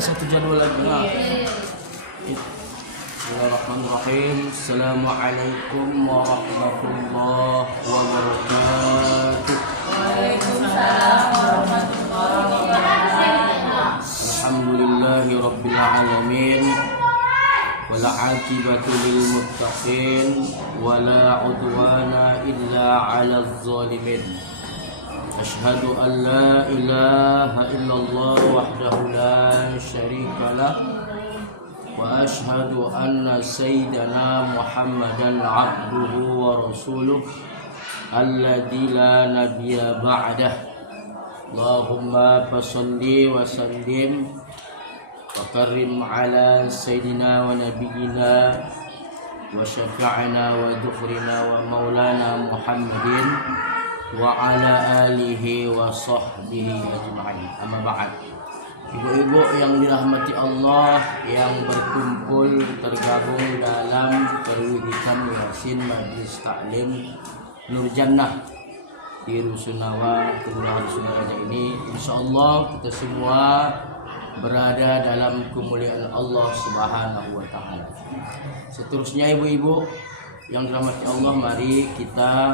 Satu jadwal lagi. Bismillahirrahmanirrahim. Assalamualaikum warahmatullahi wabarakatuh. Waalaikumsalam warahmatullahi wabarakatuh. Alhamdulillahi rabbil alamin. Wal 'aqibatu lil muttaqin wala 'udwana illa 'alal zalimin. Asyhadu an la ilaha illallah wahdahu la syarika lah wa asyhadu anna sayyidana Muhammadan 'abduhu wa rasuluh alladzi la nabiyya ba'dah. Allahumma fashalli wa sallim wa karim ala sayyidina wa nabiyyina wa syafi'ina wa dhukhrina wa maulana Muhammadin wa ala alihi wa sahbihi ajma'in. Amma ba'd. Ibu-ibu yang dirahmati Allah yang berkumpul tergabung dalam perwidikan Yasin Majlis Taklim Nur Jannah di Rusunawa, Kelurahan Sunaraja ini, insyaallah kita semua berada dalam kemuliaan Allah Subhanahu wa taala. Seterusnya ibu-ibu yang dirahmati Allah, mari kita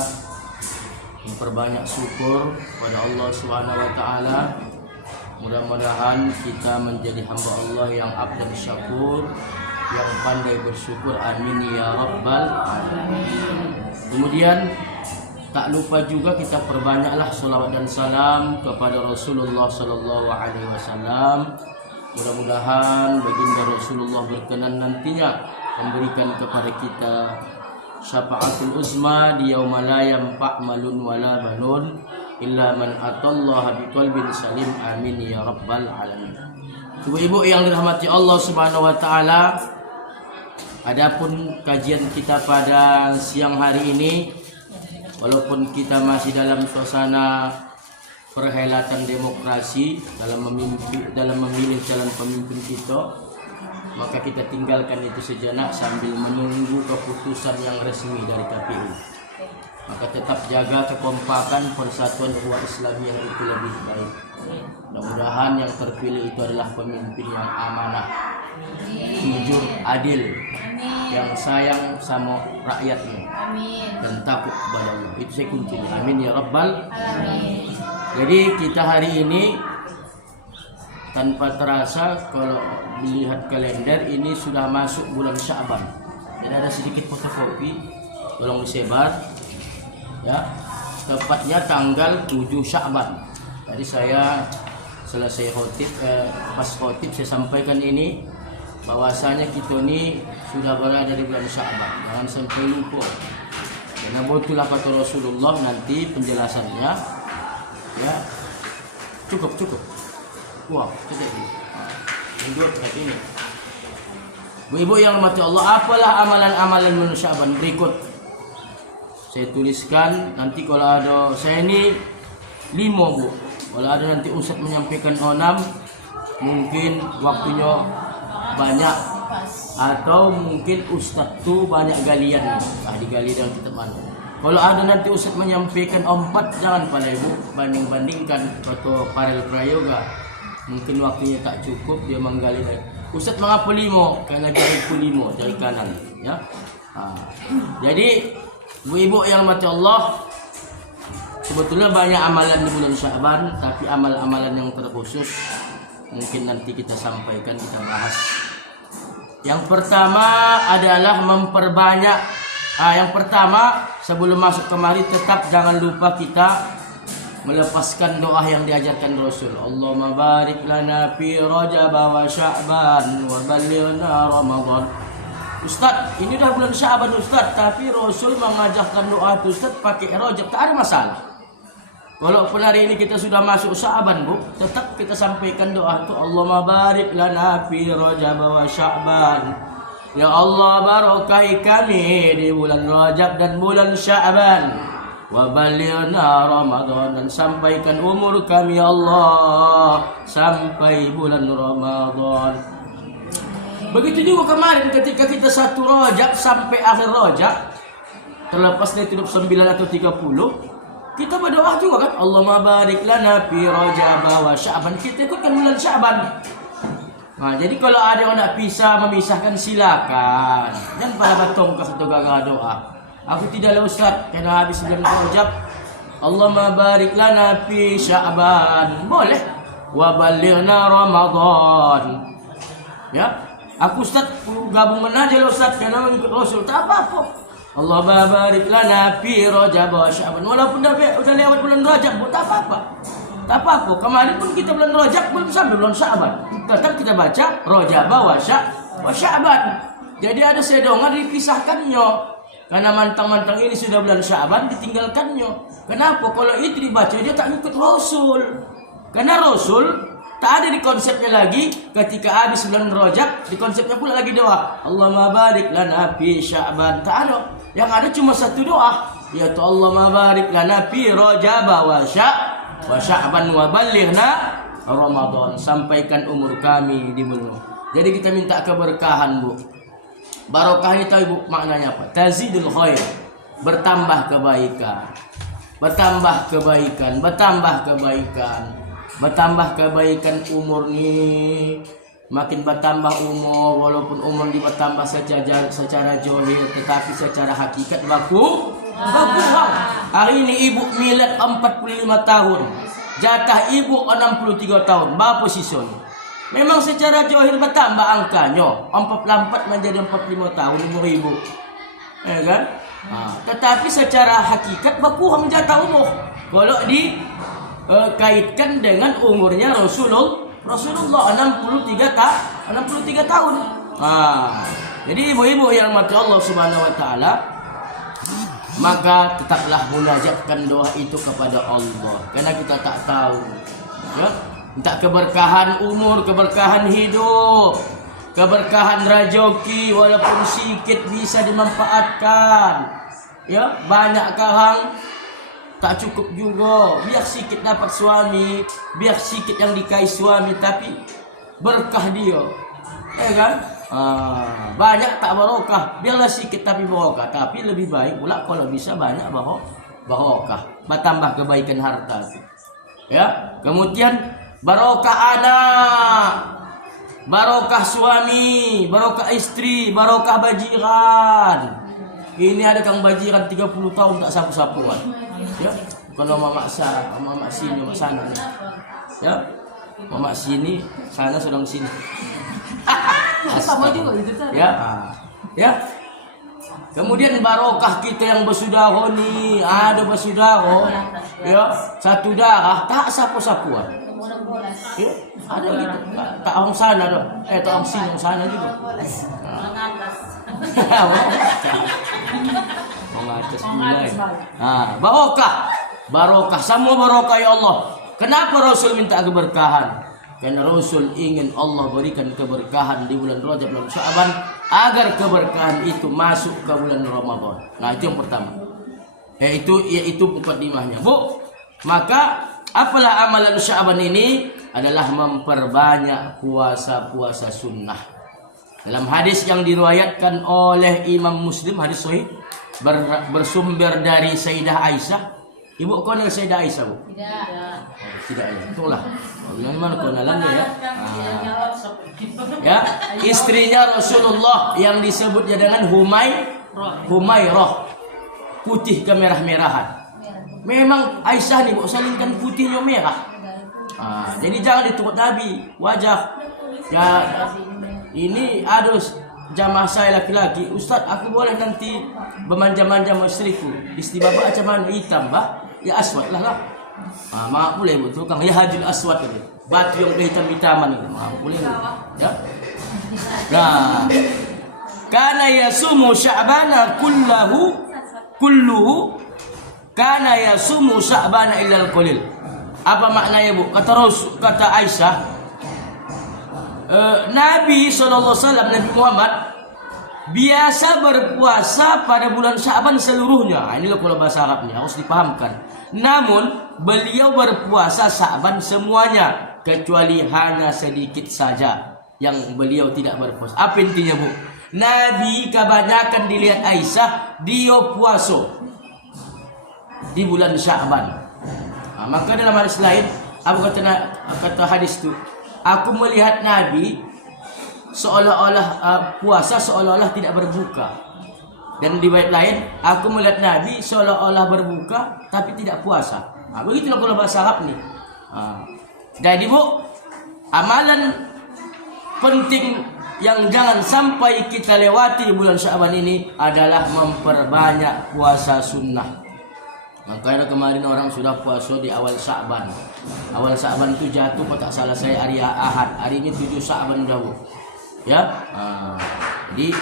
memperbanyak syukur pada Allah Subhanahu wa taala. Mudah-mudahan kita menjadi hamba Allah yang abdan syakur, yang pandai bersyukur. Amin ya rabbal alamin. Kemudian tak lupa juga kita perbanyaklah salawat dan salam kepada Rasulullah sallallahu alaihi wasallam. Mudah-mudahan baginda Rasulullah berkenan nantinya memberikan kepada kita syafaatul uzma di yauma la yanfa' malun wala banun illa man atallaha biqalbin salim. Amin ya rabbal alamin. Ibu-ibu yang dirahmati Allah Subhanahu wa taala, adapun kajian kita pada siang hari ini, walaupun kita masih dalam suasana perhelatan demokrasi dalam memilih calon pemimpin kita, maka kita tinggalkan itu sejenak sambil menunggu keputusan yang resmi dari KPU. Maka tetap jaga kekompakan persatuan umat Islam yang itu lebih baik. Mudah-mudahan yang terpilih itu adalah pemimpin yang amanah, jujur, adil, yang sayang sama rakyatnya, dan takut kepada Allah. Itu saya kuncinya. Amin ya rabbal alamin. Jadi kita hari ini tanpa terasa, kalau melihat kalender ini sudah masuk bulan Sya'ban. Dan ada sedikit fotokopi, tolong disebar ya. Tepatnya tanggal 7 Sya'ban. Tadi saya selesai khotib, pas khotib saya sampaikan ini bahwasanya kita ini sudah berada di bulan Sya'ban. Jangan sampai lupa. Karena betul kata Rasulullah, nanti penjelasannya ya. Cukup. Wah, kecil ini. Yang dua seperti ini. Bu-ibu yang dirahmati Allah, apalah amalan-amalan manusia Sya'ban berikut? Saya tuliskan nanti kalau ada, saya ini 5 bu. Kalau ada nanti Ustaz menyampaikan 6, mungkin waktunya banyak, atau mungkin Ustaz tuh banyak galian. Digali dalam kitab mana. Kalau ada nanti Ustaz menyampaikan 4, jangan pada ibu banding-bandingkan atau paralel prayoga. Mungkin waktunya tak cukup, dia menggali lagi. Ustaz mengapa 5? Karena jariku 5, jari kanan ya. Jadi ibu-ibu yang mati Allah, sebetulnya banyak amalan di bulan Sya'ban, tapi amal-amalan yang terkhusus mungkin nanti kita sampaikan, kita bahas. Yang pertama adalah memperbanyak. Yang pertama, sebelum masuk kemari, tetap jangan lupa kita melepaskan doa yang diajarkan Rasul. Allahumma barik lana fi Rajab wa Sya'ban wa ballighna Ramadan. Ustaz, ini udah bulan Sya'ban Ustaz, tapi Rasul mengajarkan doa itu Ustaz pakai Rajab, tak ada masalah. Walaupun hari ini kita sudah masuk Sya'ban bu, tetap kita sampaikan doa itu. Allahumma barik lana fi Rajab wa Sya'ban. Ya Allah, barakahi kami di bulan Rajab dan bulan Sya'ban. Wa balighna Ramadan, dan sampaikan umur kami ya Allah sampai bulan Ramadan. Begitu juga kemarin ketika kita 1 Rajab sampai akhir Rajab, terlepas dari 29 atau 30, Kita berdoa juga kan, Allahumma barik lana fi Rajab wa Sya'ban. Kita ikutkan bulan Sya'ban. Nah, jadi kalau ada yang nak memisahkan silakan. Jangan pada batong ke satu gagal doa. Aku tidaklah ustaz kena habis bulan Rajab. Allahumma barik lana fi Sya'ban. Boleh. Wa balighna Ramadan. Ya. Aku ustaz gabung menaja ustaz kena mengikut Rasul. Tak apa-apa. Allah barik lana fi Rajab wa Sya'ban. Walaupun udah lewat bulan Rajab, tak apa-apa. Tak apa-apa. Kemarin pun kita bulan Rajab belum sampai bulan Sya'ban. Tetap kita baca Rajab wa Sya'ban. Jadi ada sedongan dipisahkannya. Karena mantang-mantang ini sudah bulan Sya'ban ditinggalkannya. Kenapa? Kalau itu dibaca dia tak ikut Rasul. Karena Rasul tak ada di konsepnya lagi ketika habis bulan Rajab, di konsepnya pula lagi doa. Allahumma barik lana fi Sya'ban. Tak ada. Yang ada cuma satu doa, yaitu Allahumma barik lana fi Rajab wa Sya'ban wa balighna Ramadan. Sampaikan umur kami di bulan. Jadi kita minta keberkahan, Bu. Barokah ini tahu Ibu maknanya apa? Tazidul khair. Bertambah kebaikan. Bertambah kebaikan, bertambah kebaikan. Bertambah kebaikan umur ni. Makin bertambah umur, walaupun umur bertambah secara johir, tetapi secara hakikat berkurang. Hari ini ibu milad 45 tahun, jatah ibu 63 tahun. Berapa sisa? Memang secara johir bertambah angkanya, 44 menjadi 45 tahun umur ibu, ya kan? Tetapi secara hakikat berkurang jatah umur kalau dikaitkan dengan umurnya Rasulullah 63 tahun. Jadi ibu-ibu yang mati Allah Subhanahu wa taala, maka tetaplah munajatkan doa itu kepada Allah. Karena kita tak tahu. Ya? Minta keberkahan umur, keberkahan hidup, keberkahan rezeki walaupun sedikit bisa dimanfaatkan. Ya, banyak orang tak cukup juga, biar sikit dapat suami, biar sikit yang dikais suami, tapi berkah dia, kan? Banyak tak barokah, biarlah sikit tapi barokah. Tapi lebih baik pula kalau bisa banyak barokah, bertambah kebaikan harta. Ya, kemudian barokah anak, barokah suami, barokah istri, barokah bajiran. Ini ada kang bajiran 30 tahun tak sapu-sapuan. Ya, kalau mamak sini, mamak sana. Ya, mamak sini, sana sedang sini. Sama juga itu tadi. Ya, ya. Kemudian barokah kita yang bersaudara ni, ada bersaudara, ya, satu darah tak sapu-sapuan. Ya, ada gitu. Tak orang sana dah. Tak orang sini, orang sana juga. Barokah, semua barokah ya Allah. Kenapa Rasul minta keberkahan? Karena Rasul ingin Allah berikan keberkahan di bulan Rajab dan Sya'ban agar keberkahan itu masuk ke bulan Ramadan. Nah, itu yang pertama. Yaitu mukadimahnya, Bu. Maka apalah amalan Sya'ban ini adalah memperbanyak puasa-puasa sunnah. Dalam hadis yang diriwayatkan oleh Imam Muslim, hadis sahih, bersumber dari Sayyidah Aisyah. Ibu kenal Sayyidah Aisyah, Bu? Tidak ya. Itulah. Bagaimana kenalannya ya? Ya, istrinya Rasulullah yang disebutnya dengan Humairah. Putih kemerah-merahan. Memang Aisyah nih, Bu, salingkan putihnya merah. Jadi jangan diturut Nabi wajah. Ya, ini ada jamaah saya laki-laki, Ustaz, aku boleh nanti bermanja-manja sama istriku. Istri bapak macam mana? Hitam, Pak? Ya aswad lah. Maaf boleh, Bu, tukang ya hajul aswad ini. Batu yang hitam-hitaman itu. Maaf boleh. Ya. Nah, kana yasumu Sya'bana kulluhu kana yasumu Sya'bana illa al-qalil. Apa maknanya, Bu? Kata Aisyah, Nabi SAW, Nabi Muhammad biasa berpuasa pada bulan Sya'ban seluruhnya. Inilah kalau bahasa Arabnya harus dipahamkan. Namun beliau berpuasa Sya'ban semuanya, kecuali hanya sedikit saja yang beliau tidak berpuasa. Apa intinya, Bu? Nabi kebanyakan dilihat Aisyah dia puasa. di bulan Sya'ban. Maka dalam hadis lain, apa kata hadis itu? Aku melihat Nabi seolah-olah puasa seolah-olah tidak berbuka. Dan di riwayat lain, aku melihat Nabi seolah-olah berbuka tapi tidak puasa. Begitulah kalau bahasa Arab nih. Jadi Bu, amalan penting yang jangan sampai kita lewati bulan Sya'ban ini adalah memperbanyak puasa sunnah. Makanya kemarin orang sudah puasa di awal Sya'ban. Awal Sya'ban itu jatuh kalau tak salah saya hari Ahad. Hari ini 7 Sya'ban dahulu. Ya. Jadi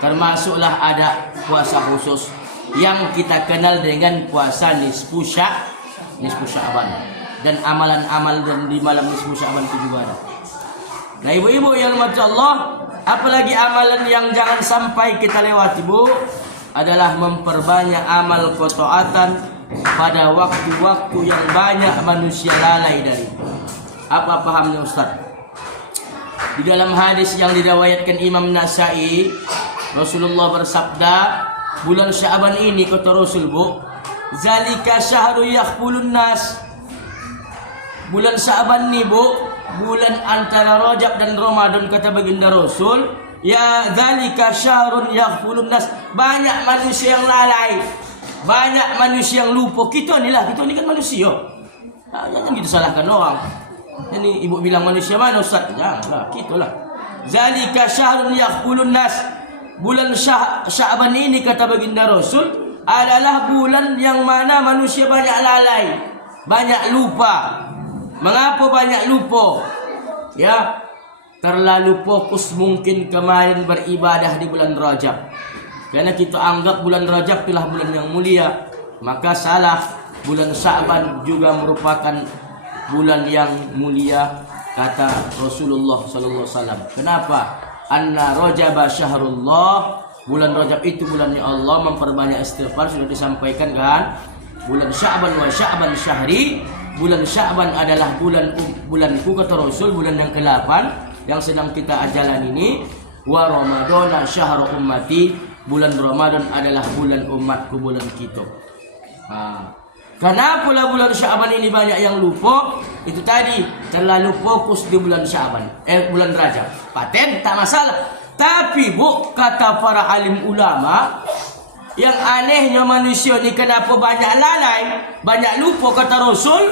termasuklah ada puasa khusus yang kita kenal dengan puasa nisfu Sya'ban. Dan amalan-amal dan di malam nisfu Sya'ban itu juga ada. Nah, ibu-ibu yang dirahmati Allah, apalagi amalan yang jangan sampai kita lewati, Bu, adalah memperbanyak amal ketaatan pada waktu-waktu yang banyak manusia lalai dari. Apa pahamnya Ustaz? Di dalam hadis yang diriwayatkan Imam Nasai, Rasulullah bersabda, bulan Sya'ban ini kata Rasul, Bu, zalika syahru yakhbulun nas. Bulan Sya'ban ni, Bu, bulan antara Rajab dan Ramadan kata baginda Rasul. Ya zalika syahrun yaghfulun nas. Banyak manusia yang lalai, banyak manusia yang lupa. Kita ni kan manusia. Jangan kita salahkan orang. Ini ibu bilang manusia mana Ustaz? Janganlah, kitalah. Zalika syahrun yaghfulun nas. Bulan Sya'ban ini kata baginda Rasul adalah bulan yang mana manusia banyak lalai, banyak lupa. Mengapa banyak lupa? Ya, terlalu fokus mungkin kemarin beribadah di bulan Rajab. Karena kita anggap bulan Rajab itulah bulan yang mulia, maka salah. Bulan Sya'ban juga merupakan bulan yang mulia kata Rasulullah sallallahu alaihi wasallam. Kenapa? Anna Rajab syahrullah. Bulan Rajab itu bulannya Allah, memperbanyak istighfar, sudah disampaikan kan? Bulan Sya'ban wa Sya'ban syahri. Bulan Sya'ban adalah bulanku kata Rasul, bulan yang ke-8 yang sedang kita jalan ini. Wa Ramadana syahr ummati. Bulan Ramadan adalah bulan umatku, bulan kita. Kenapa bulan Sya'ban ini banyak yang lupa? Itu tadi, terlalu fokus di bulan Sya'ban, bulan Rajab. Paten tak masalah. Tapi Bu, kata para alim ulama, yang anehnya manusia ni kenapa banyak lalai, banyak lupa kata Rasul?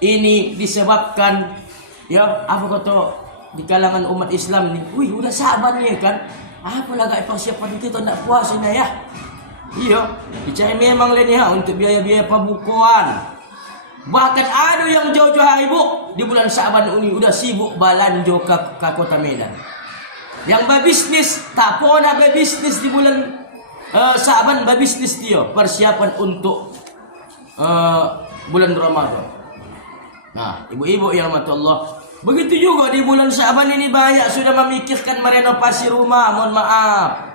Ini disebabkan, ya, apa kata di kalangan umat Islam ni, wih, udah Sya'ban ni kan, apalah gak persiapan kita nak puasa ni ya. Iya, dicari memang lain ya untuk biaya-biaya pembukuan. Bahkan ada yang jauh-jauh hari Bu, di bulan Sya'ban ini udah sibuk belanja ke kota Medan. Yang berbisnis tak pernah berbisnis di bulan Sya'ban, berbisnis dia persiapan untuk bulan Ramadan. Nah, ibu-ibu yang rahmat Allah, begitu juga di bulan Sya'ban ini banyak sudah memikirkan merenovasi rumah, mohon maaf.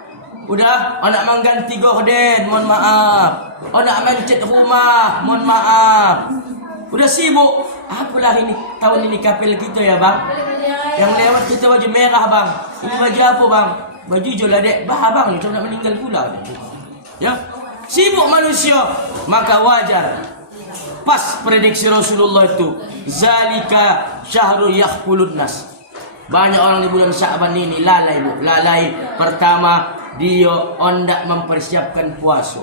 Udah, nak mengganti gorden, mohon maaf. Nak mencat rumah, mohon maaf. Udah sibuk. Apalah ini, tahun ini kapel kita ya bang. Yang lewat kita baju merah bang. Ini baju apa bang? Baju hijau lah dek. Bah abang ni macam nak meninggal pula. Ya, sibuk manusia. Maka wajar. Pas prediksi Rasulullah itu, zalika syahrul yakhfulun nas. Banyak orang di bulan Sya'ban ini lalai Bu. Lalai pertama, dia hendak mempersiapkan puasa.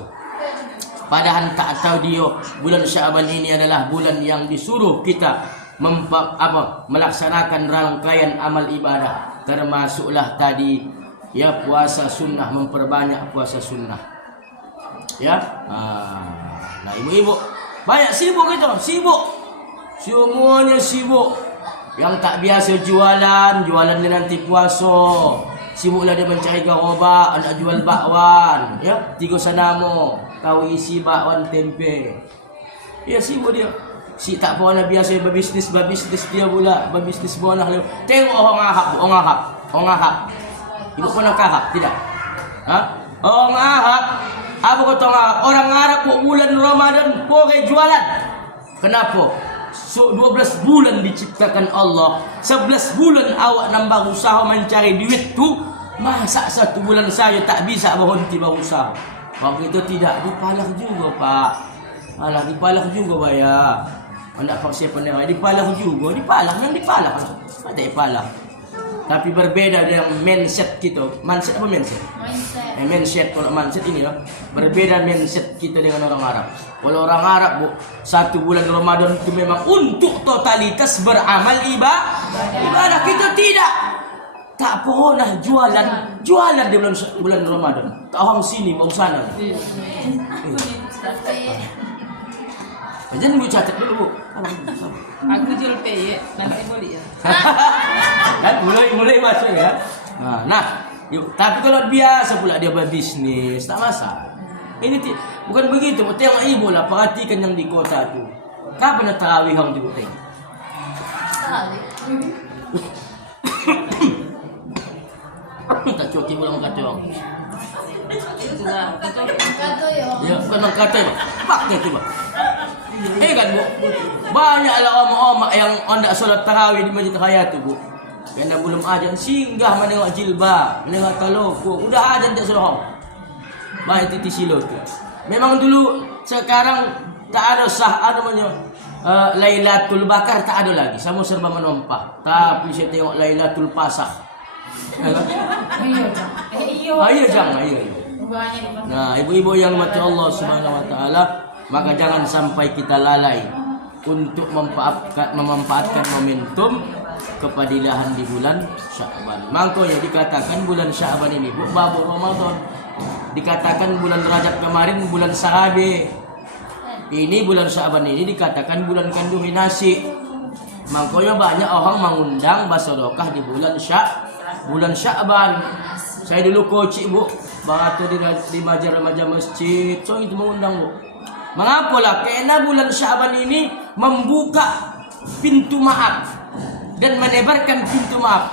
Padahal tak tahu dia bulan Sya'ban ini adalah bulan yang disuruh kita melaksanakan rangkaian amal ibadah. Termasuklah tadi ya puasa sunnah, memperbanyak puasa sunnah. Ya. Nah, ibu-ibu banyak sibuk gitu, sibuk. Semuanya sibuk. Yang tak biasa jualan dia nanti puasa. Sibuklah dia mencari gerobak, nak jual bakwan, ya, 3 sanamo, tahu isi bakwan tempe. Ya, sibuk dia. Si tak pernah biasa berbisnis dia pula, berbisnis bonah. Tengok orang Arab. Ibu pernah kahak tidak? Orang Arab. Apa kata orang Arab? Orang Arab bulan Ramadan boleh jualan. Kenapa? 12 bulan diciptakan Allah. 11 bulan awak nambah usaha mencari duit tu. Masa 1 bulan saja tak bisa berhenti berusaha. Waktu itu tidak dipalah juga Pak. Alah, dipalah juga bayar. Anda paksa pandai, dipalah juga, dipalah yang dipalah. Ada dipalah. Tapi berbeda dengan mindset kita. Mindset apa mindset? Mindset kalau mindset ini loh. Berbeda mindset kita dengan orang Arab. Kalau orang Arab, Bu, 1 bulan Ramadan itu memang untuk totalitas beramal ibadah. Kita tidak. Tak pernah jualan di bulan Ramadan. Tak orang sini mau sana. Jangan Bu catat dulu, Bu. Aku jual peye, nanti boleh ya. Kan mulai masuk ya. Nah, tapi kalau biasa pula dia berbisnis, tak masalah. Ini bukan begitu. Tengok ibu lah, perhatikan yang di kota tu. Kapan nak tarawih hang di kota? Tak cuci pulang kata orang. Ya, bukan orang kata bang. Fakta tu bang. Kan Bu, banyaklah omak-omak yang hendak solat tarawih di Masjid Raya tu Bu. Kerana belum azan singgah menengok jilbab, menengok taloko. Udah azan tak suruh. Baik titi silo tu. Memang dulu, sekarang tak ada namanya Lailatul Bakar tak ada lagi. Sama serba menompah. Tapi saya tengok Lailatul Pasah. Iya jangan. Nah, ibu-ibu yang mati Allah Subhanahu wa taala, maka jangan sampai kita lalai untuk memanfaatkan momentum kepadilahan di bulan Sya'ban. Makanya dikatakan bulan Sya'ban ini babu Ramadan. Dikatakan bulan Rajab kemarin bulan Sahabe. Ini bulan Sya'ban ini dikatakan bulan kandung nasi. Makanya banyak orang mengundang bersedekah di bulan Sya'ban. Saya dulu coach Bu, batu di majar-majar masjid. So itu mengundang Bu. Mengapalah? Karena bulan Sya'ban ini membuka pintu maaf dan menebarkan pintu maaf.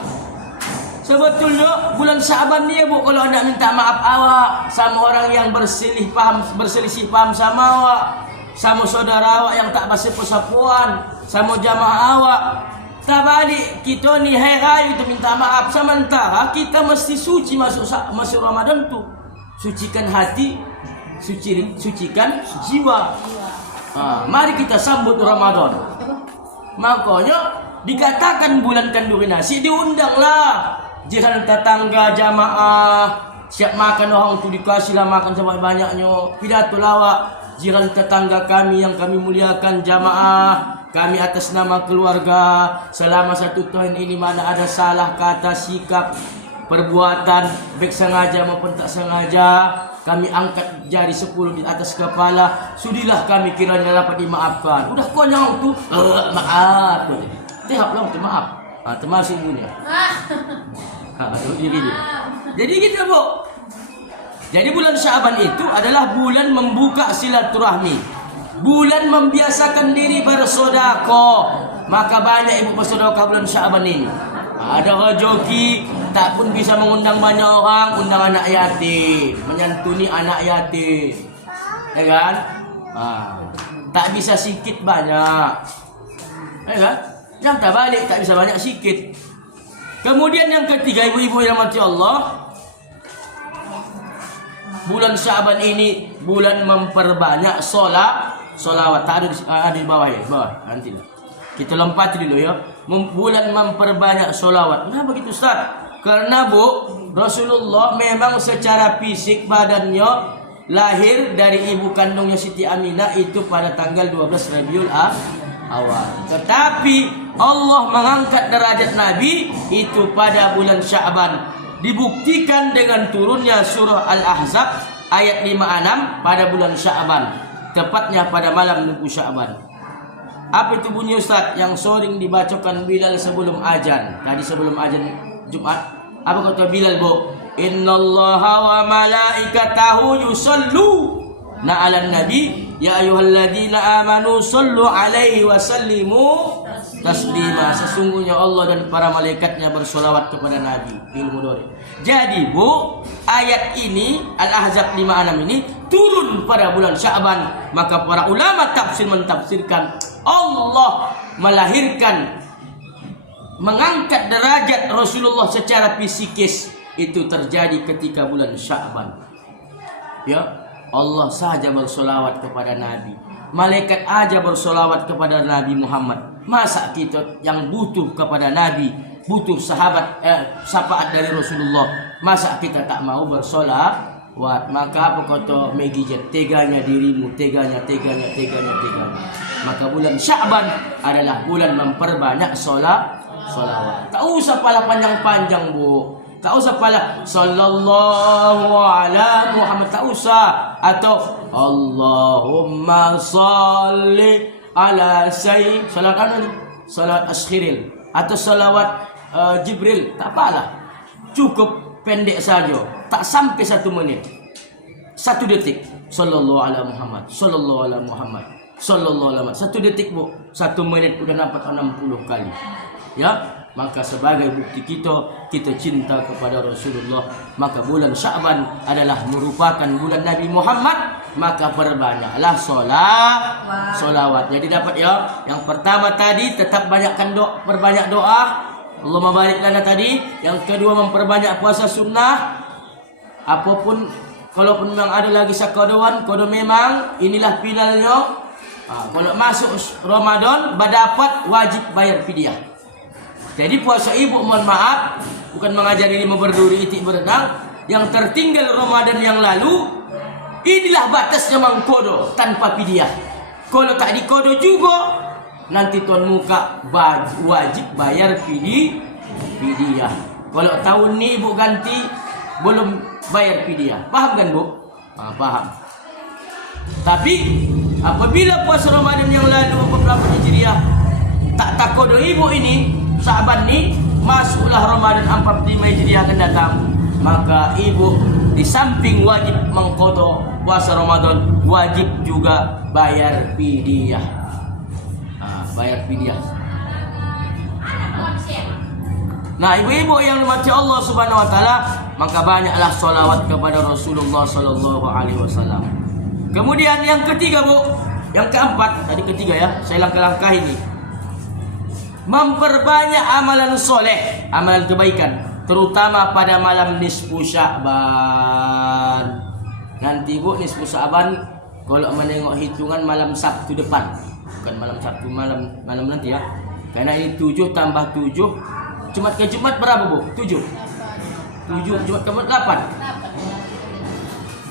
Sebetulnya bulan Sya'ban ni Bu, kalau anda minta maaf awak sama orang yang berselisih paham sama awak, sama saudara awak yang tak bersepuan, sama jamaah awak, tak balik kita ni hari raya tu minta maaf. Sementara kita mesti suci masuk Ramadan tu. Sucikan hati, sucikan jiwa. Mari kita sambut Ramadan. Makanya dikatakan bulan kanduri nasi, diundanglah jiran tetangga jamaah. Siap makan orang tu dikasihlah makan sebanyak-banyaknya. Pidato lawak jiran tetangga kami yang kami muliakan jamaah. Kami atas nama keluarga selama 1 tahun ini mana ada salah kata, sikap, perbuatan baik sengaja maupun tak sengaja, kami angkat jari 10 di atas kepala. Sudilah kami kiranya dapat dimaafkan. Udah konyol tu maaf. Tiap lah tu maaf. Termasuk ibunya. Jadi gitu Bu. Jadi bulan Sya'ban itu adalah bulan membuka silaturahmi. Bulan membiasakan diri bersedekah. Maka banyak ibu bersedekah bulan Sya'ban ini. Ada rezeki tak pun bisa mengundang banyak orang, undang anak yatim, menyantuni anak yatim. Ya kan? Tak bisa sikit banyak. Ya kan? Yang tak balik tak bisa banyak sikit. Kemudian yang ketiga ibu-ibu yang mati Allah, bulan Sya'ban ini bulan memperbanyak solawat. Tak ada di bawah ya, bawah nanti lah. Kita lompati dulu ya. Bulan memperbanyak solawat. Kenapa begitu Ustaz? Karena Bu, Rasulullah memang secara fisik badannya lahir dari ibu kandungnya Siti Aminah itu pada tanggal 12 Rabiul Awal. Tetapi Allah mengangkat derajat Nabi itu pada bulan Sya'ban. Dibuktikan dengan turunnya surah Al-Ahzab ayat 56 pada bulan Sya'ban. Tepatnya pada malam nunggu Sya'ban. Apa itu bunyi Ustaz yang sering dibacakan Bilal sebelum azan? Tadi sebelum azan Jumat. Apa kata Bilal Bu? Innallaha wa malaikatahu yusallu na'alan nabi ya ayyuhalladzina amanu sallu alaihi wa sallimu taslima. Sesungguhnya Allah dan para malaikatnya bersolawat kepada Nabi. Ilmu dori. Jadi Bu, ayat ini Al-Ahzab 56 ini turun pada bulan Sya'ban. Maka para ulama tafsir mentafsirkan Allah melahirkan, mengangkat derajat Rasulullah secara fisikis itu terjadi ketika bulan Sya'ban. Ya, Allah saja bersolawat kepada Nabi. malaikat aja bersolawat kepada Nabi Muhammad. Masa kita yang butuh kepada Nabi, butuh syafaat dari Rasulullah, masa kita tak mau bersolawat? Maka apa kata Megijet? Teganya dirimu, teganya. Maka bulan Sya'ban adalah bulan memperbanyak solawat. Tak usah pala panjang-panjang, Bu. Tak usah pala sallallahu ala Muhammad, tak usah. Atau Allahumma salli ala sayyid. Salat apa ni? Salat Askhiril atau salawat Jibril. Tak apalah. Cukup pendek saja. Tak sampai 1 menit. 1 detik. Sallallahu ala Muhammad. Sallallahu ala Muhammad. Sallallahu ala Muhammad. 1 detik, Bu. 1 menit udah dapat 60 kali. Ya, maka sebagai bukti kita cinta kepada Rasulullah, maka bulan Sya'ban adalah merupakan bulan Nabi Muhammad, maka perbanyaklah solawat. Jadi dapat ya, yang pertama tadi tetap perbanyak doa, Allahumma barik lana tadi. Yang kedua memperbanyak puasa sunnah. Apapun, kalaupun memang ada lagi sakadoan, kalau memang inilah finalnya. Kalau masuk Ramadan, berdapat wajib bayar fidyah. Jadi puasa ibu, mohon maaf, bukan mengajari lima berduri itik berenang. Yang tertinggal Ramadan yang lalu, inilah batasnya mengkodo tanpa fidyah. Kalau tak dikodo juga, nanti tuan muka wajib bayar fidyah. Kalau tahun ni ibu ganti belum bayar fidyah. Paham kan, Bu? Paham. Tapi apabila puasa Ramadan yang lalu 48 Hijriah tak kodo ibu ini, Sya'ban ni masuklah Ramadan 45 Hijriah akan datang, maka ibu di samping wajib mengqada puasa Ramadan, wajib juga bayar fidyah. Bayar fidyah. Nah, ibu-ibu yang dimati Allah Subhanahu wa taala, maka banyaklah solawat kepada Rasulullah sallallahu alaihi wasallam. Kemudian yang ketiga, Bu, yang keempat, tadi ketiga ya, saya langkah-langkah ini. Memperbanyak amalan soleh, amalan kebaikan, terutama pada malam nisfu Sya'ban. Nanti, Bu, nisfu Sya'ban kalau menengok hitungan malam Sabtu depan, bukan malam Sabtu, malam nanti ya. Karena ini 7 tambah 7. Jumat ke Jumat berapa, Bu? 7. Jumat ke Jumat 8.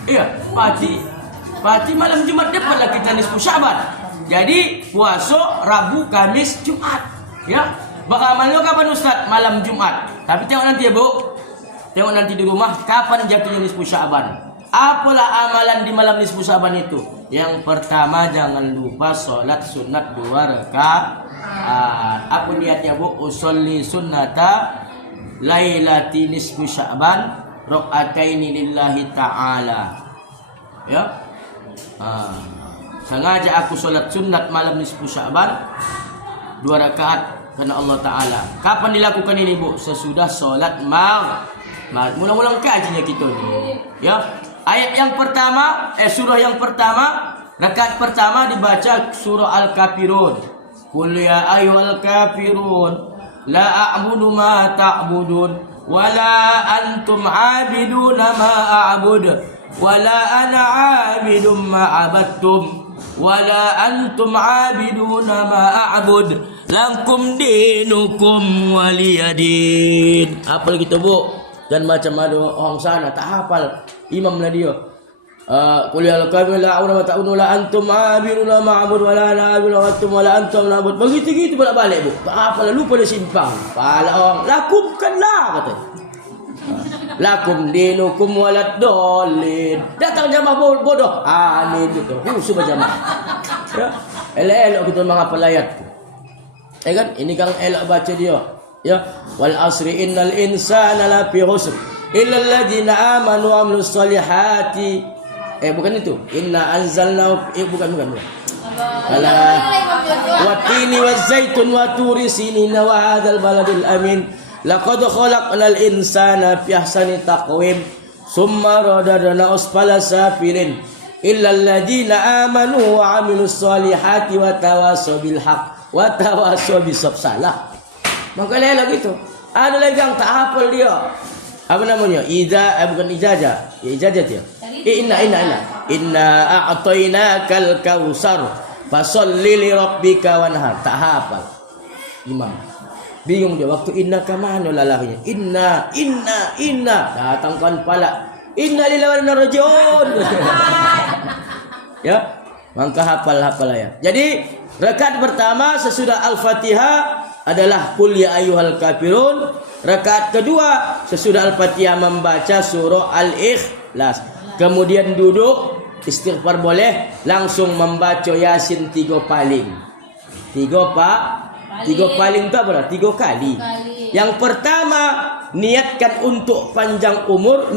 Iya, pasti malam Jumat depan lah kita nisfu Sya'ban. Jadi puasa Rabu, Kamis, Jumat. Ya, bakal amalnya kapan, Ustaz? Malam Jumat. Tapi tengok nanti ya, Bu. Tengok nanti di rumah kapan jatuhnya nisfu Sya'ban. Apalah amalan di malam nisfu Sya'ban itu? Yang pertama, jangan lupa sholat sunat 2 rakaat. Apa niatnya, Bu? Usolli sunnata lailati nisfu Sya'ban rakaataini lillahi ta'ala. Ya. Sengaja aku sholat sunat malam nisfu Sya'ban 2 rakaat karena Allah Ta'ala. Kapan dilakukan ini, Bu? Sesudah sholat maghrib. Mula-mula kajinya kita ni. Ya. Ayat yang pertama, surah yang pertama, rakaat pertama dibaca surah Al-Kafirun. Qul ya ayyuhal kafirun la a'budu ma ta'budun wa la antum 'abiduna ma a'bud wa la ana 'abidum ma 'abadtum wa la antum 'abiduna ma a'bud lakum dinukum waliyadin. Hafal gitu, Bu. Dan macam ada orang sana tak hafal, imam lah dia. Qul ya al-kafirun la a'budu ma ta'budun la antum 'abiduna ma a'bud wa la ana 'abidu wa antum wa la antum na'bud. Begitu bolak-balik, Bu. Tak hafal, lupa dia simpang. Pala orang lakumkanlah kata. Lakum dinukum walad dolin. Datang jamaah bodoh. Amin gitu. Subuh jamaah. Ya. Elok kita menghafal ayat tu. Kan? Ini kan elok baca dia. Ya. Wal asri innal insana lafi khusr illa alladziina amanu wa 'amilus solihati. Bukan itu. Inna anzalnahu bukan. Alah. Watini wazaitun wa turi sinin wa hadzal baladil amin. Laqad khalaqnal insana fi ahsani taqwim. Summa radadna asfala safilin. Illa alladziina amanu wa 'amilus solihati wa tawassaw bil haqq wa tawassaw bis sabr. Salah. Maka lelak gitu. Ada lagi yang tak hafal dia. Apa namanya? Bukan ijazah. Ya ijazah dia. Inna a'tainakal kautsar Fasolli li rabbika wanhar. Tak hafal imam. Bingung dia waktu inna ke mana lalahnya. Inna. Datangkan pala. Inna lillahi wa inna ilaihi raji'un. Ya, maka hafal ayat. Jadi rakaat pertama sesudah Al-Fatihah adalah qul ya ayyuhal kafirun. Rakaat kedua sesudah Al-Fatihah membaca surah Al-Ikhlas. Kemudian duduk istighfar boleh, langsung membaca Yasin 3 paling. 3 paling itu apa? 3 kali. Yang pertama niatkan untuk panjang umur,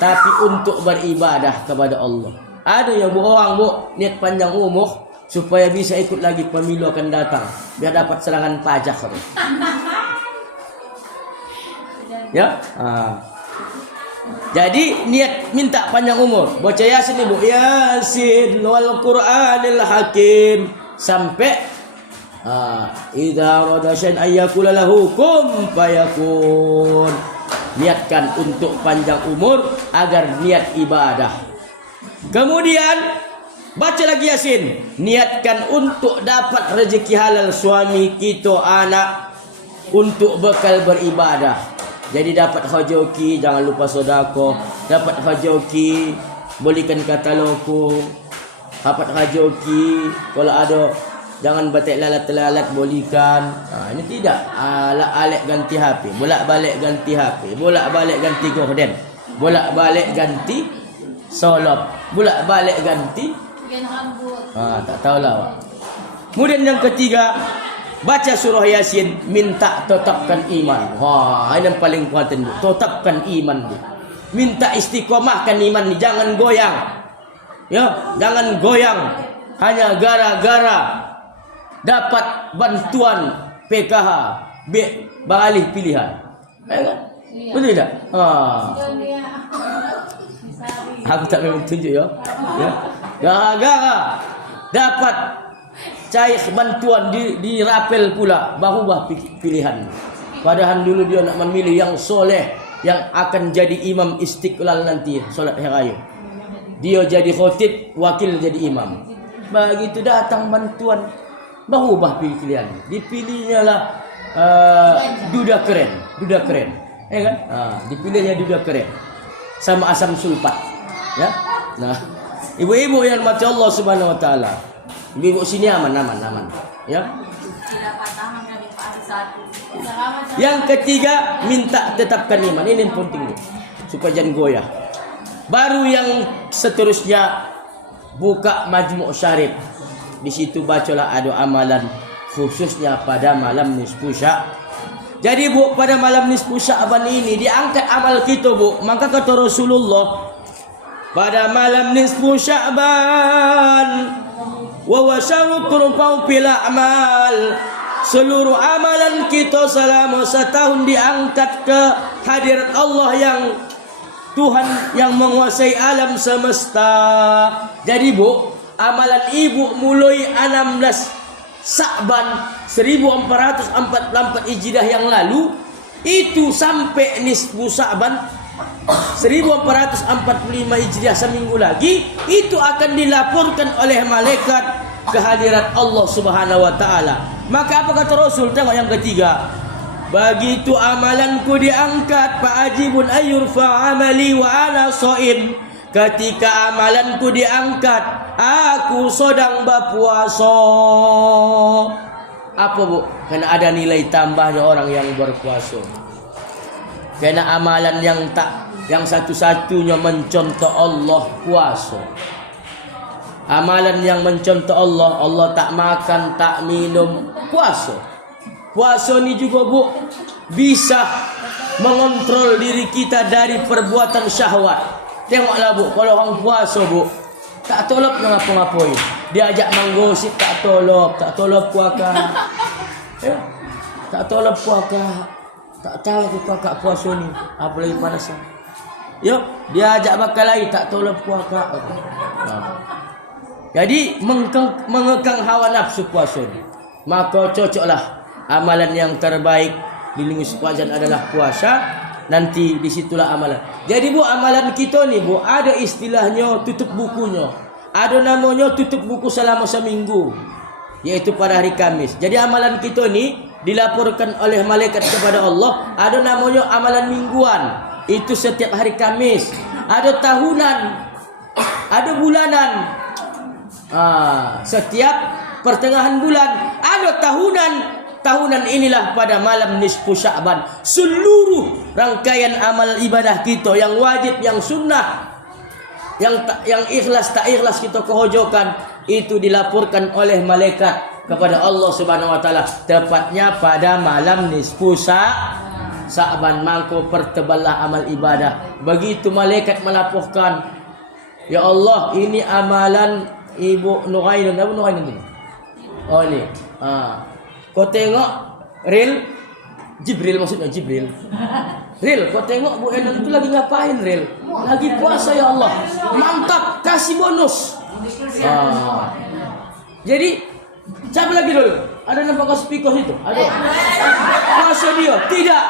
tapi untuk beribadah kepada Allah. Ada yang orang niat panjang umur supaya bisa ikut lagi pemilu akan datang, biar dapat serangan pajak. Ya, jadi niat minta panjang umur, baca Yasin ibu, Yasin wal Qur'anil Hakim sampai idza rada syai'an ayyakula lahu kun fayakun. Niatkan untuk panjang umur agar niat ibadah. Kemudian baca lagi Yasin, niatkan untuk dapat rezeki halal suami kita, anak, untuk bekal beribadah. Jadi dapat hajoki, jangan lupa sedekah. Dapat hajoki, belikan katalogku. Dapat hajoki, kalau ada jangan batik lalat bolikan. Ini tidak alat ganti HP, bolak-balik ganti HP, bolak-balik ganti gorden, bolak-balik ganti solop, bolak-balik ganti tak tahulah awak. Kemudian yang ketiga, baca surah Yasin, minta tetapkan iman. Ini yang paling penting, tetapkan iman. Minta istiqomahkan iman ni, jangan goyang. Ya, jangan goyang hanya gara-gara dapat bantuan PKH beralih pilihan. Betul tak? Aku tak memang tunjuk ya. Gara-gara dapat cair bantuan di rapel pula berubah pilihan. Padahal dulu dia nak memilih yang soleh, yang akan jadi imam istiqlal nanti solat hari raya. Dia jadi khotib, wakil jadi imam. Begitu datang bantuan, berubah pilihan. Dipilihnya lah duda keren. Kan? Dipilihnya duda keren sama asam sulfat. Ya. Nah, ibu-ibu yang mati Allah Subhanahu wa taala. Ibu sini aman. Ya. Yang ketiga, minta tetapkan iman. Ini yang penting supaya jangan goyah. Baru yang seterusnya buka Majmu' Syarif. Di situ bacalah ada amalan khususnya pada malam nisfu Sya'ban. Jadi bu, pada malam nisfu Sya'ban ini diangkat amal kita bu. Maka kata Rasulullah, pada malam nisfu Sya'ban wa wasyarukun fil a'mal, seluruh amalan kita selama setahun diangkat ke hadirat Allah yang Tuhan yang menguasai alam semesta. Jadi bu, amalan ibu mulai 16 Sya'ban 1444 Hijriah yang lalu itu sampai nisfu Sya'ban 1445 Hijriah seminggu lagi, itu akan dilaporkan oleh malaikat ke hadirat Allah Subhanahu wa taala. Maka apa kata Rasul? Tengok yang ketiga. Begitu amalanku diangkat, fa'ajibun ayyurfa amali wa ana shaim. Ketika amalanku diangkat, aku sedang berpuasa. Apa bu? Karena ada nilai tambahnya orang yang berpuasa. Karena amalan yang satu-satunya mencontoh Allah puasa. Amalan yang mencontoh Allah, Allah tak makan, tak minum, puasa. Puasa ni juga bu bisa mengontrol diri kita dari perbuatan syahwat. Tengoklah bu, kalau orang puasa bu tak tolop nak ngapa-ngapain. Diajak menggosip tak tolop puaka. Ya, tak tolop puaka. Tak tahu aku kakak puasa ni, apalagi panasan. Ya, diajak bakal lain tak tolop puaka. Jadi mengekang hawa nafsu puasa ni. Maka cocoklah amalan yang terbaik di minggu sepanjang adalah puasa. Nanti disitulah amalan. Jadi bu, amalan kita ni bu ada istilahnya tutup bukunya. ada namanya tutup buku selama seminggu, yaitu pada hari Kamis. Jadi amalan kita ni dilaporkan oleh malaikat kepada Allah. Ada namanya amalan mingguan, itu setiap hari Kamis. Ada tahunan, ada bulanan, setiap pertengahan bulan. Ada tahunan inilah pada malam nisfu Sya'ban. Seluruh rangkaian amal ibadah kita yang wajib, yang sunnah, yang ikhlas tak ikhlas kita kehojokan, itu dilaporkan oleh malaikat kepada Allah Subhanahu wa taala, tepatnya pada malam nisfu Sya'ban. Maka perteballah amal ibadah. Begitu malaikat melaporkan, ya Allah, ini amalan Ibu Nurainun. Apa Nurainun ini? Oh ni. Kau tengok Ril, Jibril maksudnya Jibril. Ril, kau tengok Bu Enun itu lagi ngapain, Ril? Lagi puasa, ya Allah. Mantap, kasih bonus. Jadi siapa lagi dulu? Ada nampak speaker itu? Ada. Puasa dia? Tidak.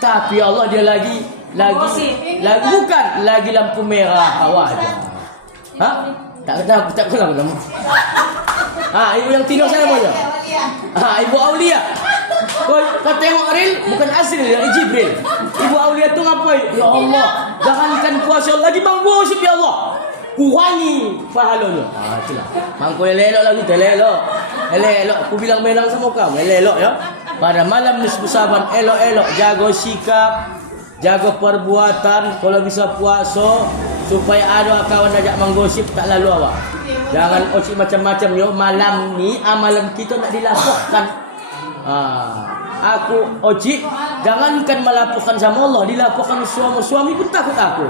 Tapi Allah dia lagi bukan lagi lampu merah awak aja. Tak kenal nama. Ibu yang tidur saya apa aja? Ibu Aulia. Kau tengok Ril, bukan asli dari Jibril. Ibu Aulia tu ngapain? Ya Allah, jangankan puasa lagi bang gosip, ya Allah. Kurangi pahalanya. Itulah. Mangko elok lagi, elok. Aku bilang menang sama kamu, elok ya. Pada malam nisfu Sya'ban, elok, jaga sikap, jaga perbuatan. Kalau bisa puasa, supaya ada kawan ajak menggosip tak lalu awak. Jangan ocik macam-macam yo. Malam ni amalan kita nak dilaporkan. Aku ocik, jangankan melaporkan sama Allah, dilaporkan suami pun takut aku.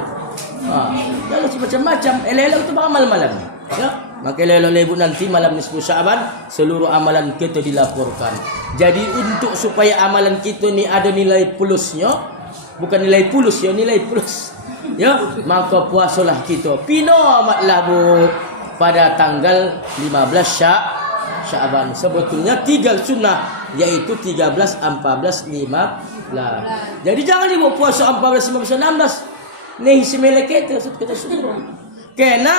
Jangan ocik macam-macam. Elok itu beramal malam ni. Ya. Maka elok nanti malam nisfu Sya'ban seluruh amalan kita dilaporkan. Jadi untuk supaya amalan kita ni ada nilai plusnya, bukan nilai pulus ya, nilai plus. Ya, maka puasalah kita. Pino amatlah Bu pada tanggal 15 Sya'ban. Sebetulnya 3 sunnah, yaitu 13, 14, 15. Jadi jangan dibuat puasa 14, 15, 16. Nih semele kita kita suruh. Kena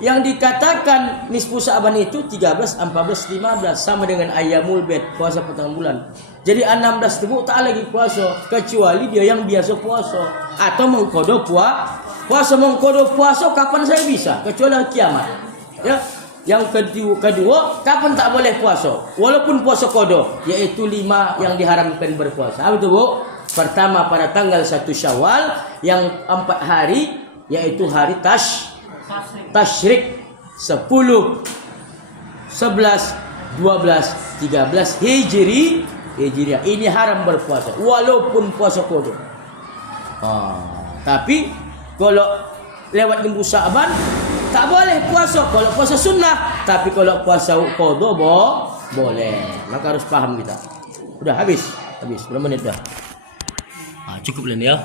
yang dikatakan nisfu Sya'ban itu 13, 14, 15 sama dengan ayyamul bid, puasa pertengahan bulan. Jadi 16 tebu tak lagi puasa, kecuali dia yang biasa puasa atau mengkodo puasa mengkodo puasa kapan saya bisa, kecuali kiamat. Ya. Yang kedua, kapan tak boleh puasa? Walaupun puasa kodo, yaitu 5 yang diharamkan berpuasa. Apa itu, Bu? Pertama pada tanggal 1 Syawal, yang 4 hari, yaitu hari Tasyrik 10, 11, 12, 13 Hijriah. Ini haram berpuasa walaupun puasa qada. Tapi kalau lewat minggu Sya'ban tak boleh puasa kalau puasa sunnah, tapi kalau puasa qada boleh. Maka harus paham kita. Udah habis berapa menit dah? Cukup lah ni ya.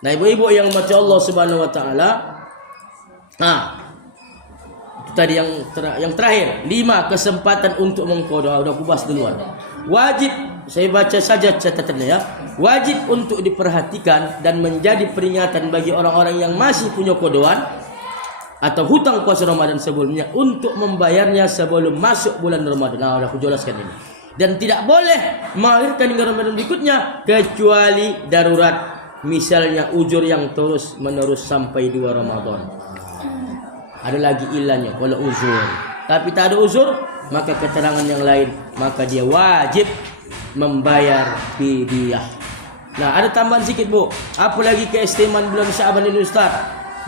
Nah, ibu-ibu yang mati Allah Subhanahu wa taala. Itu tadi yang terakhir, 5 kesempatan untuk mengqada. Udah aku bahas duluan. Wajib, saya baca saja catatannya ya. Wajib untuk diperhatikan dan menjadi peringatan bagi orang-orang yang masih punya qadaan atau hutang puasa Ramadan sebelumnya untuk membayarnya sebelum masuk bulan Ramadan. Udah aku jelaskan ini. Dan tidak boleh mengakhirkan hingga Ramadan berikutnya kecuali darurat. Misalnya ujur yang terus menerus sampai 2 Ramadan. Ada lagi ilahnya kalau uzur. Tapi tak ada uzur, maka keterangan yang lain, maka dia wajib membayar fidyah. Nah, ada tambahan sikit, Bu. Apa lagi keistimewaan bulan Sya'ban ini, Ustaz?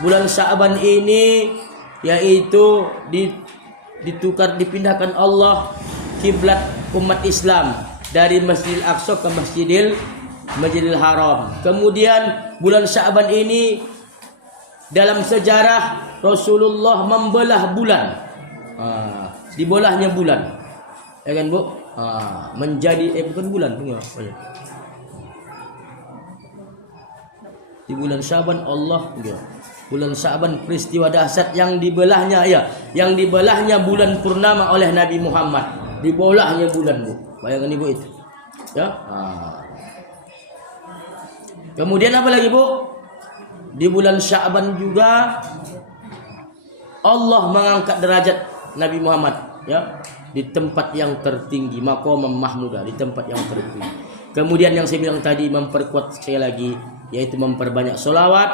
Bulan Sya'ban ini yaitu dipindahkan Allah kiblat umat Islam dari Masjidil Aqsa ke Masjidil Haram. Kemudian bulan Sya'ban ini dalam sejarah Rasulullah membelah bulan. Dibelahnya bulan. Ya kan, Bu? Menjadi bukan bulan, di bulan Sya'ban Allah bulan Sya'ban peristiwa dahsyat yang dibelahnya bulan purnama oleh Nabi Muhammad. Dibelahnya bulan, Bu. Bayangkan Ibu itu. Ya. Kemudian apa lagi, Bu? Di bulan Sya'ban juga Allah mengangkat derajat Nabi Muhammad ya di tempat yang tertinggi, maqamam mahmudah, di tempat yang tertinggi. Kemudian yang saya bilang tadi, memperkuat sekali lagi, yaitu memperbanyak solawat.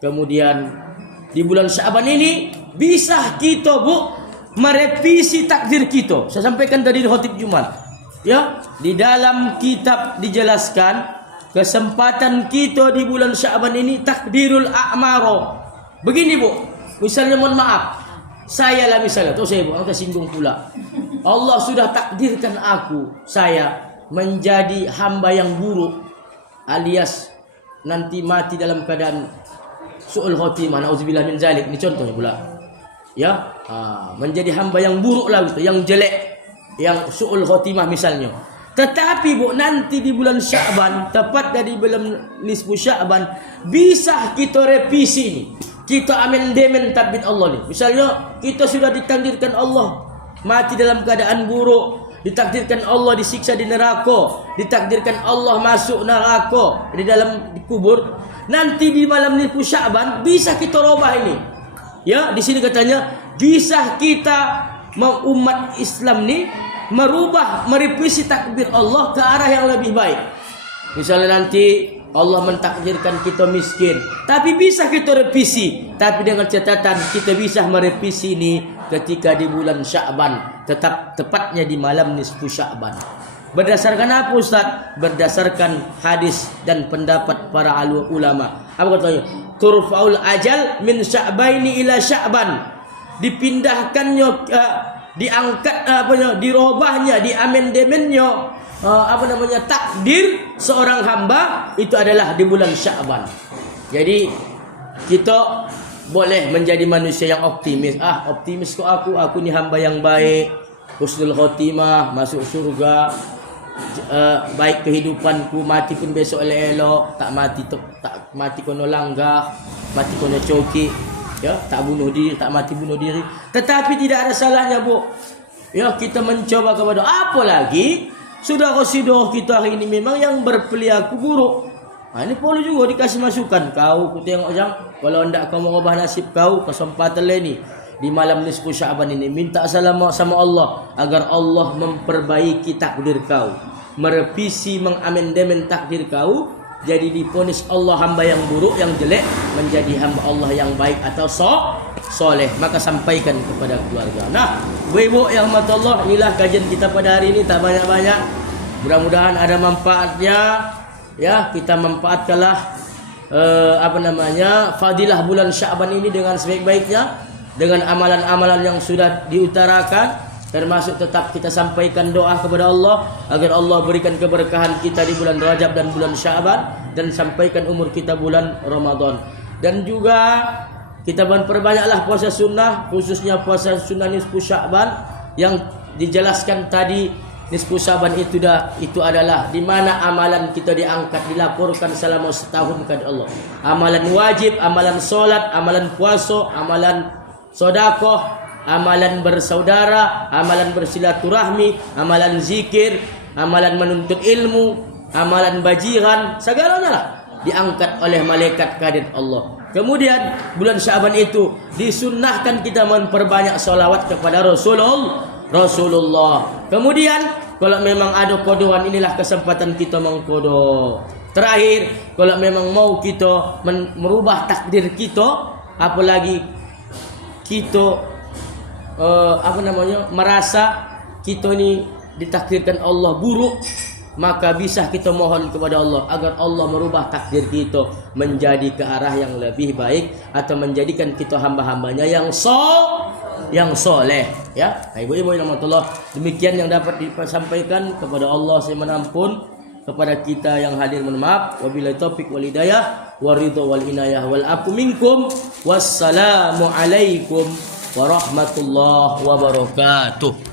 Kemudian di bulan Sya'ban ini bisa kita merevisi takdir kita. Saya sampaikan tadi di khotib Jumat. Ya, di dalam kitab dijelaskan kesempatan kita di bulan Sya'ban ini takdirul a'maro. Begini Bu, misalnya mohon maaf, saya lah misalnya, tuh saya Bu, angka singgung pula. Allah sudah takdirkan saya menjadi hamba yang buruk, alias nanti mati dalam keadaan su'ul khotimah, nauzubillah min zalik. Ini contohnya pula. Ya, menjadi hamba yang buruk lah gitu, yang jelek, yang su'ul khotimah misalnya. Tetapi Bu, nanti di bulan Sya'ban, tepat dari bulan nisfu Sya'ban, bisa kita revisi ini. Kita amandemen tabit Allah nih. Misalnya kita sudah ditakdirkan Allah mati dalam keadaan buruk, ditakdirkan Allah disiksa di neraka, ditakdirkan Allah masuk neraka di dalam kubur. Nanti di malam nisfu Sya'ban bisa kita robah ini. Ya, di sini katanya bisa kita umat Islam nih merubah, merevisi takdir Allah ke arah yang lebih baik. Misalnya nanti Allah mentakdirkan kita miskin, tapi bisa kita revisi, tapi dengan catatan kita bisa merevisi ini ketika di bulan Sya'ban, tepatnya di malam nisfu Sya'ban. Berdasarkan apa Ustaz? Berdasarkan hadis dan pendapat para ulama. Apa katanya? Turfa'ul ajal min Sya'baini ila Sya'ban. Dipindahkannya, diangkat dirobahnya, diamendemennya takdir seorang hamba itu adalah di bulan Sya'ban. Jadi kita boleh menjadi manusia yang optimis. Optimis kok aku ni hamba yang baik, husnul khotimah, masuk surga, baik kehidupanku, mati pun besok elok, tak mati kono langgah, mati kono coki, ya, tak bunuh diri, tak mati bunuh diri. Tetapi tidak ada salahnya Bu, ya, kita mencoba kepada apalagi saudara-saudara kita hari ini memang yang berperilaku buruk. Ini perlu juga dikasih masukan. Kau ku tengok jang, kalau hendak kau mengubah nasib kau, kesempatan ini di malam nisfu Sya'ban ini minta salam sama Allah agar Allah memperbaiki takdir kau, merevisi, mengamandemen takdir kau, jadi diponis Allah hamba yang buruk, yang jelek menjadi hamba Allah yang baik atau soleh. Maka sampaikan kepada keluarga. Nah, ibu yang mata Allah, inilah kajian kita pada hari ini, tak banyak-banyak. Mudah-mudahan ada manfaatnya. Ya, kita manfaatkanlah fadilah bulan Sya'ban ini dengan sebaik-baiknya, dengan amalan-amalan yang sudah diutarakan, termasuk tetap kita sampaikan doa kepada Allah agar Allah berikan keberkahan kita di bulan Rajab dan bulan Sya'ban, dan sampaikan umur kita bulan Ramadan. Dan juga kita perbanyaklah puasa sunnah, khususnya puasa sunnah nisfu Sya'ban yang dijelaskan tadi. Nisfu Sya'ban itu adalah di mana amalan kita diangkat, dilaporkan selama setahun kepada Allah. Amalan wajib, amalan solat, amalan puasa, amalan sodakoh, amalan bersaudara, amalan bersilaturahmi, amalan zikir, amalan menuntut ilmu, amalan bajiran, segalanya lah diangkat oleh malaikat kehadirat Allah. Kemudian bulan Sya'ban itu disunnahkan kita memperbanyak salawat kepada Rasulullah. Kemudian kalau memang ada kodohan, inilah kesempatan kita mengkodo. Terakhir, kalau memang mau kita merubah takdir kita, apalagi kita merasa kita ni ditakdirkan Allah buruk, maka bisa kita mohon kepada Allah agar Allah merubah takdir kita menjadi ke arah yang lebih baik, atau menjadikan kita hamba-hambanya yang soleh, ya. Ibu-ibu yang rahmatullah, demikian yang dapat disampaikan. Kepada Allah saya menampun, kepada kita yang hadir mohon maaf. Wabillahi taufik wal hidayah waridha wal inayah wal afu minkum. Wassalamu alaikum warahmatullahi wabarakatuh.